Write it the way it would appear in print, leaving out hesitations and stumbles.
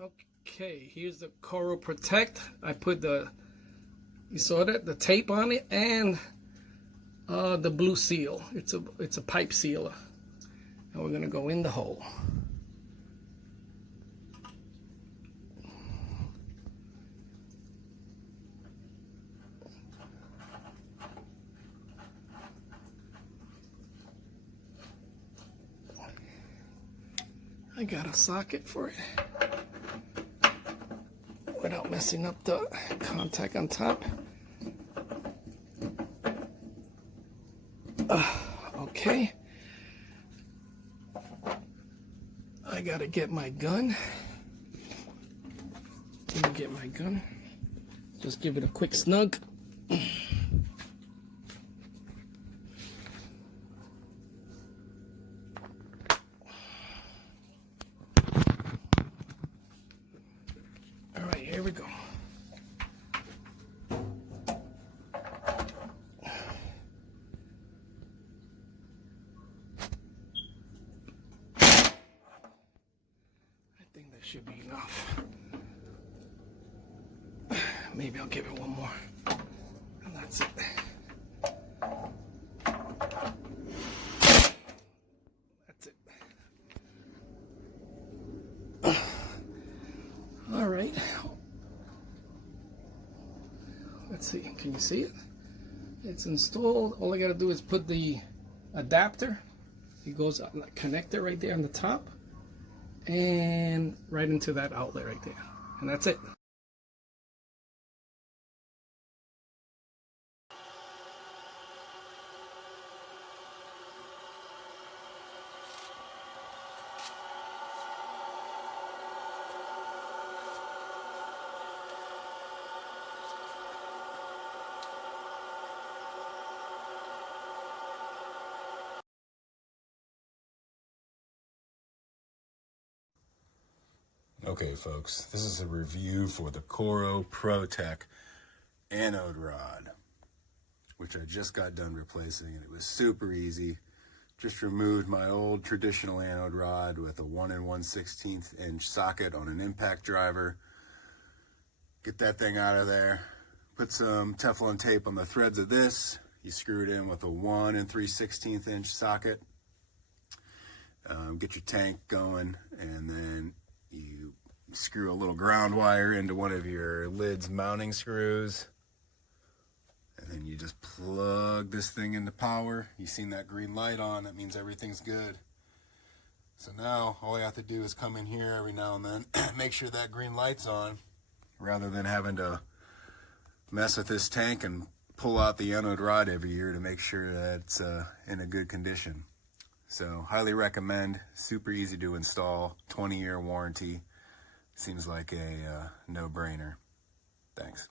Okay, here's the Corro-Protec. I put you saw that, the tape on it, and the blue seal. It's a pipe sealer. And we're gonna go in the hole. I got a socket for it without messing up the contact on top. Okay. I gotta get my gun. Let me get my gun. Just give it a quick snug. All right, here we go. I think that should be enough. Maybe I'll give it one more. And that's it. That's it. All right. Let's see. Can you see it? It's installed. All I gotta do is put the adapter. It goes on the connector right there on the top, and right into that outlet right there. And that's it. Okay, folks, this is a review for the Corro-Protec anode rod, which I just got done replacing, and it was super easy. Just removed my old traditional anode rod with a 1 1/16 inch socket on an impact driver. Get that thing out of there. Put some Teflon tape on the threads of this. You screw it in with a 1 3/16 inch socket. Get your tank going, and then you screw a little ground wire into one of your lid's mounting screws, and then you just plug this thing into power. You seen that green light on, that means everything's good. So now all you have to do is come in here every now and then, make sure that green light's on, rather than having to mess with this tank and pull out the anode rod every year to make sure that it's in a good condition. So highly recommend, super easy to install, 20-year warranty. Seems like a no-brainer. Thanks.